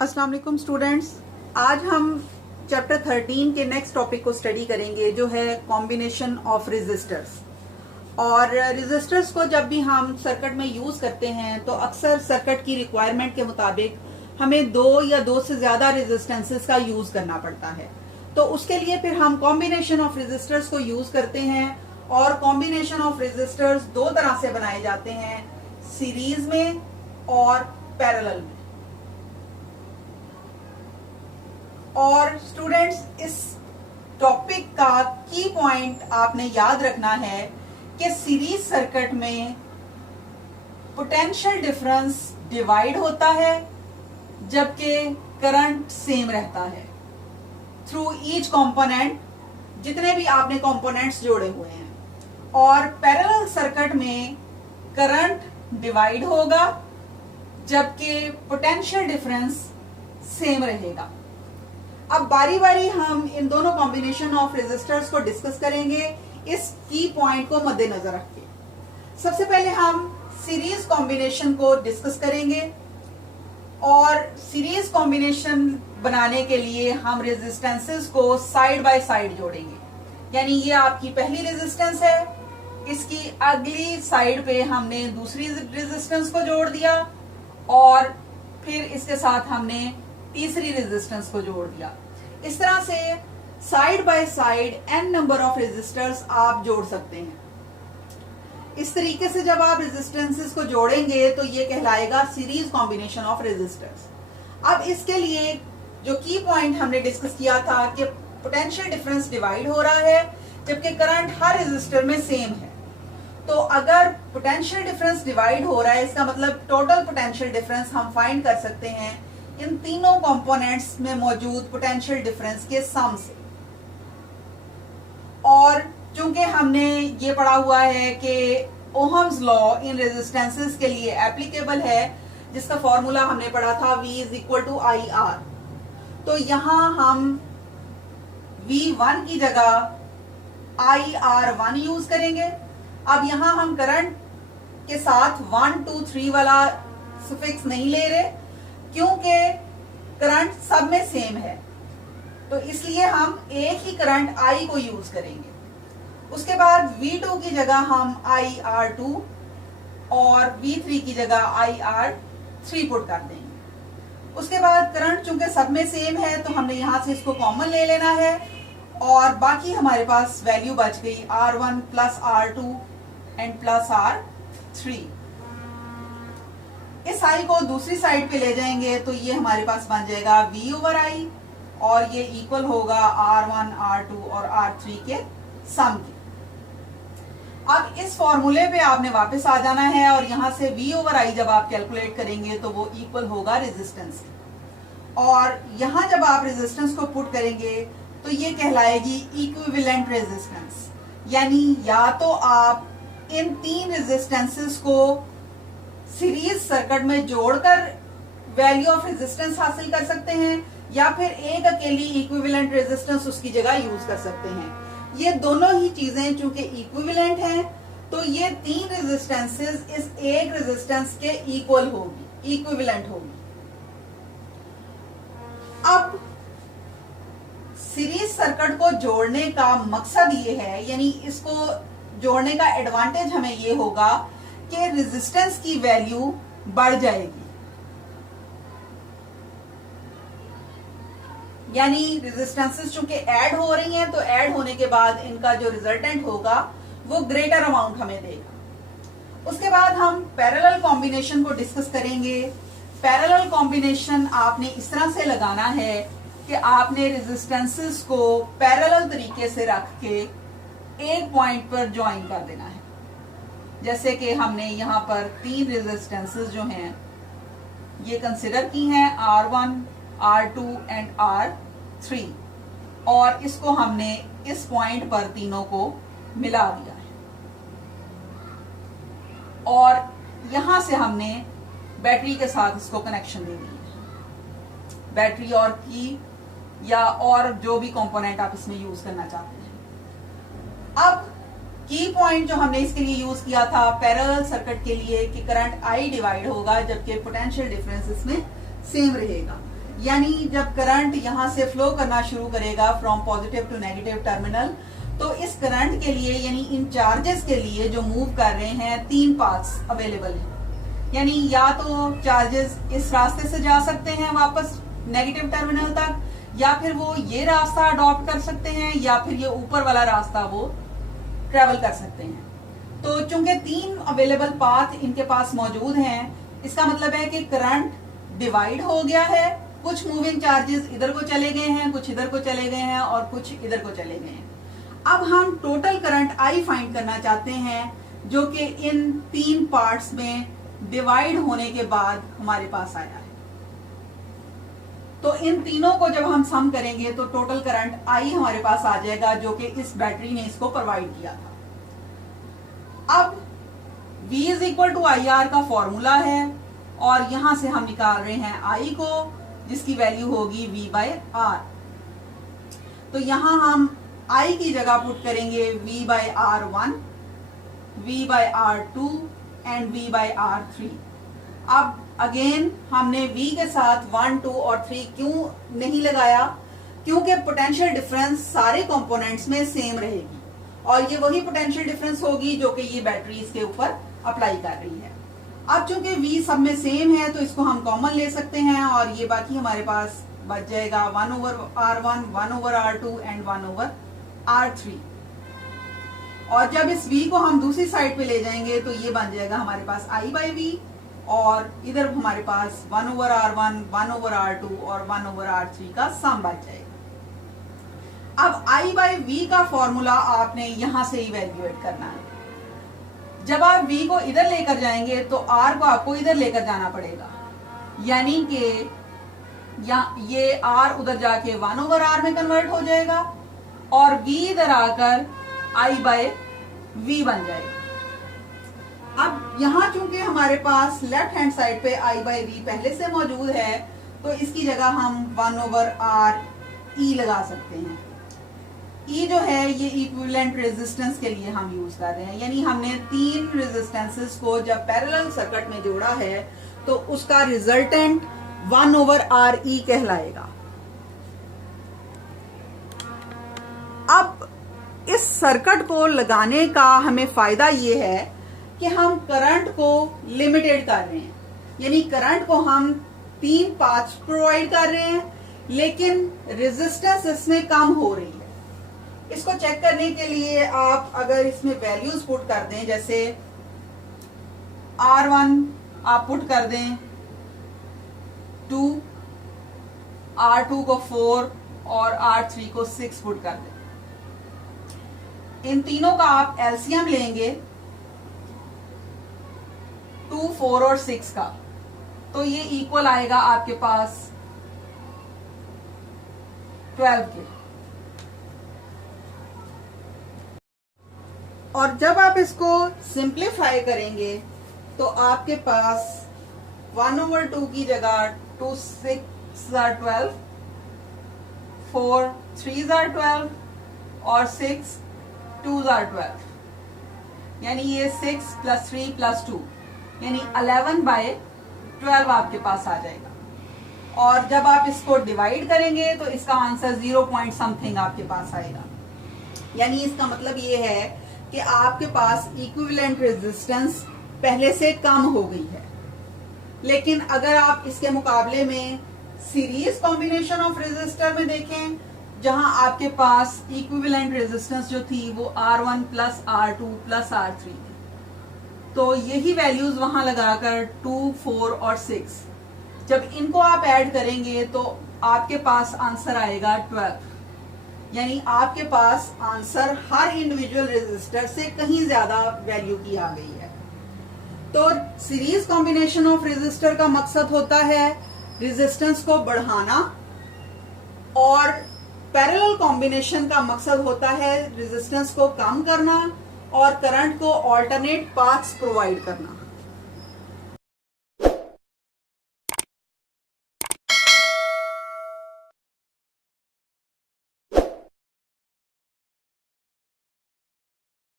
अस्सलाम वालेकुम स्टूडेंट्स। आज हम चैप्टर 13 के नेक्स्ट टॉपिक को स्टडी करेंगे जो है कॉम्बिनेशन ऑफ रेजिस्टर्स। और रेजिस्टर्स को जब भी हम सर्किट में यूज करते हैं तो अक्सर सर्किट की रिक्वायरमेंट के मुताबिक हमें दो या दो से ज्यादा रेजिस्टेंसेस का यूज करना पड़ता है। तो उसके लिए फिर हम कॉम्बिनेशन ऑफ रेजिस्टर्स को यूज करते हैं। और कॉम्बिनेशन ऑफ रेजिस्टर्स दो तरह से बनाए जाते हैं, सीरीज में और पैरेलल में। और स्टूडेंट्स, इस टॉपिक का की पॉइंट आपने याद रखना है कि सीरीज सर्किट में पोटेंशियल डिफरेंस डिवाइड होता है जबकि करंट सेम रहता है थ्रू ईच कंपोनेंट, जितने भी आपने कंपोनेंट्स जोड़े हुए हैं। और पैरेलल सर्किट में करंट डिवाइड होगा जबकि पोटेंशियल डिफरेंस सेम रहेगा। अब बारी बारी हम इन दोनों कॉम्बिनेशन ऑफ रेजिस्टर्स को डिस्कस करेंगे इस की पॉइंट को मद्देनजर रख के। सबसे पहले हम सीरीज कॉम्बिनेशन को डिस्कस करेंगे। और सीरीज कॉम्बिनेशन बनाने के लिए हम रेजिस्टेंसेस को साइड बाय साइड जोड़ेंगे। यानी ये आपकी पहली रेजिस्टेंस है, इसकी अगली साइड पे हमने दूसरी रेजिस्टेंस को जोड़ दिया और फिर इसके साथ हमने तीसरी रेजिस्टेंस को जोड़ दिया। इस तरह से side by side n number of resistors आप जोड़ सकते हैं। इस तरीके से जब आप रेजिस्टेंसेस को जोड़ेंगे तो ये कहलाएगा सीरीज कॉम्बिनेशन ऑफ रेजिस्टर्स। अब इसके लिए जो की पॉइंट हमने डिस्कस किया था कि पोटेंशियल डिफरेंस डिवाइड हो रहा है जबकि करंट हर रेजिस्टर में सेम है। तो अगर पोटेंशियल डिफरेंस डिवाइड हो रहा है, इसका मतलब टोटल पोटेंशियल डिफरेंस हम फाइंड कर सकते हैं इन तीनों कंपोनेंट्स में मौजूद पोटेंशियल डिफरेंस के सम से। और चूंकि हमने ये पढ़ा हुआ है कि ओहम्स लॉ इन रेजिस्टेंसेस के लिए एप्लीकेबल है, जिसका फॉर्मूला हमने पढ़ा था V = IR। तो यहां हम V1 की जगह IR1 यूज करेंगे। अब यहां हम करंट के साथ 1 2 3 वाला सफिक्स नहीं ले रहे क्योंकि करंट सब में सेम है, तो इसलिए हम एक ही करंट I को यूज करेंगे। उसके बाद V2 की जगह हम IR2 और V3 की जगह IR3 पुट कर देंगे। उसके बाद करंट चूंकि सब में सेम है तो हमने यहां से इसको कॉमन ले लेना है और बाकी हमारे पास वैल्यू बच गई R1 + R2 एंड + R3। इस I को दूसरी साइड पे ले जाएंगे तो ये हमारे पास बन जाएगा V/I और ये इक्वल होगा R1 R2 और R3 के सम के। अब इस फॉर्मूले पे आपने वापस आ जाना है और यहां से V/I जब आप कैलकुलेट करेंगे तो वो इक्वल होगा रेजिस्टेंस के। और यहां जब आप रेजिस्टेंस को पुट करेंगे तो ये कहलाएगी इक्विवेलेंट रेजिस्टेंस। यानी या तो आप इन तीन रेजिस्टेंसेस को सीरीज सर्किट में जोड़कर वैल्यू ऑफ रेजिस्टेंस हासिल कर सकते हैं या फिर एक अकेली इक्विवेलेंट रेजिस्टेंस उसकी जगह यूज कर सकते हैं। ये दोनों ही चीजें चूंकि इक्विवेलेंट हैं तो ये तीन रेजिस्टेंसेस इस एक रेजिस्टेंस के इक्वल होगी, इक्विवेलेंट होगी। अब सीरीज सर्किट को जोड़ने का मकसद ये है, यानी इसको जोड़ने का एडवांटेज हमें ये होगा कि रेजिस्टेंस की वैल्यू बढ़ जाएगी। यानी रेजिस्टेंसेस चूंकि ऐड हो रही हैं तो ऐड होने के बाद इनका जो रिजल्टेंट होगा वो ग्रेटर अमाउंट हमें देगा। उसके बाद हम पैरेलल कॉम्बिनेशन को डिस्कस करेंगे। पैरेलल कॉम्बिनेशन आपने इस तरह से लगाना है कि आपने रेजिस्टेंसेस को पैरेलल तरीके से रख के एक पॉइंट पर ज्वाइन कर देना है। जैसे कि हमने यहाँ पर तीन रेजिस्टेंसेस जो हैं ये कंसिडर की हैं, R1 R2 एंड R3, और इसको हमने इस पॉइंट पर तीनों को मिला दिया है। और यहां से हमने बैटरी के साथ इसको कनेक्शन दे दिया है। बैटरी और की या और जो भी कंपोनेंट आप इसमें यूज करना चाहते हैं। अब की पॉइंट जो हमने इसके लिए यूज किया था पैरेलल सर्किट के लिए कि करंट I डिवाइड होगा जबकि पोटेंशियल डिफरेंस इसमें सेम रहेगा। यानी जब करंट यहां से फ्लो करना शुरू करेगा from positive to negative terminal, तो इस करंट के लिए यानी इन चार्जेस के लिए जो मूव कर रहे हैं 3 पाथ्स अवेलेबल है। यानी या तो चार्जेस इस रास्ते से जा सकते हैं वापस नेगेटिव टर्मिनल तक, या फिर वो ये रास्ता अडॉप्ट कर सकते हैं, या फिर ये ऊपर वाला रास्ता वो ट्रेवल कर सकते हैं। तो चूंकि 3 अवेलेबल पाथ इनके पास मौजूद हैं, इसका मतलब है कि करंट डिवाइड हो गया है। कुछ मूविंग चार्जेस इधर को चले गए हैं, कुछ इधर को चले गए हैं और कुछ इधर को चले गए हैं। अब हम टोटल करंट आई फाइंड करना चाहते हैं, जो कि इन 3 पार्ट्स में डिवाइड होने के बाद हमारे पास आया है। तो इन तीनों को जब हम सम करेंगे तो टोटल करंट आई हमारे पास आ जाएगा, जो कि इस बैटरी ने इसको प्रोवाइड किया था। अब V is equal to I R का फॉर्मूला है, और यहां से हम निकाल रहे हैं I को, जिसकी वैल्यू होगी V बाय R। तो यहां हम I की जगह पुट करेंगे V by R1, V by R2 and V by R3। अब अगेन हमने V के साथ 1, 2 और 3 क्यों नहीं लगाया? क्योंकि पोटेंशियल डिफरेंस सारे कंपोनेंट्स में सेम रहेगी, और ये वही पोटेंशियल डिफरेंस होगी जो कि ये बैटरी इसके ऊपर अप्लाई कर रही है। अब चूंकि V सब में सेम है, तो इसको हम कॉमन ले सकते हैं, और ये बाकी हमारे पास बच जाएगा 1 over R1, 1 over R2 and 1 over R3। और जब इस V को हम दूसरी साइड पे ले जाएंगे तो ये बन जाएगा हमारे पास I बाई V, और इधर हमारे पास 1 ओवर R1, 1 ओवर R2 और 1 ओवर R3 का सम बच जाएगा। अब I बाई V का फॉर्मूला आपने यहां से इवेल्युएट करना है। जब आप V को इधर लेकर जाएंगे तो R को आपको इधर लेकर जाना पड़ेगा, यानी कि ये R उधर जाके 1 ओवर R में कन्वर्ट हो जाएगा, और V इधर आकर I बाय V बन जाएगा। अब यहां चूंकि हमारे पास लेफ्ट हैंड साइड पे I बाई V पहले से मौजूद है, तो इसकी जगह हम 1 ओवर R E लगा सकते हैं। E जो है ये इक्विवेलेंट रेजिस्टेंस के लिए हम यूज कर रहे हैं, यानी हमने 3 रेजिस्टेंसेस को जब पैरेलल सर्किट में जोड़ा है तो उसका रिजल्टेंट 1 ओवर R E कहलाएगा। अब इस सर्किट को लगाने का हमें फायदा ये है कि हम करंट को लिमिटेड कर रहे हैं, यानी करंट को हम 3 पाथ प्रोवाइड कर रहे हैं, लेकिन रेजिस्टेंस इसमें कम हो रही है। इसको चेक करने के लिए आप अगर इसमें वैल्यूज पुट कर दें, जैसे R1 आप पुट कर दें 2, R2 को 4 और R3 को 6 पुट कर दें। इन तीनों का आप एलसीएम लेंगे 2, 4 और 6 का, तो ये इक्वल आएगा आपके पास 12 के। और जब आप इसको सिंप्लीफाई करेंगे तो आपके पास 1 ओवर 2 की जगह 2 6 are 12, 4 3 are 12 और 6 2 are 12, यानी ये 6 + 3 + 2 यानी 11 बाय 12 आपके पास आ जाएगा। और जब आप इसको डिवाइड करेंगे तो इसका आंसर 0 पॉइंट समथिंग आपके पास आएगा। यानी इसका मतलब ये है कि आपके पास इक्विवेलेंट रेजिस्टेंस पहले से कम हो गई है। लेकिन अगर आप इसके मुकाबले में सीरीज कॉम्बिनेशन ऑफ रेजिस्टर में देखें, जहां आपके पास इक्विवेलेंट रेजिस्टेंस जो थी वो R1 + R2 + R3 थी, तो यही वैल्यूज वहां लगाकर 2, 4 और 6 जब इनको आप ऐड करेंगे तो आपके पास आंसर आएगा 12। यानी आपके पास आंसर हर इंडिविजुअल रेजिस्टर से कहीं ज्यादा वैल्यू की आ गई है। तो सीरीज कॉम्बिनेशन ऑफ रेजिस्टर का मकसद होता है रेजिस्टेंस को बढ़ाना, और पैरेलल कॉम्बिनेशन का मकसद होता है रेजिस्टेंस को कम करना और करंट को ऑल्टरनेट पाथ्स प्रोवाइड करना।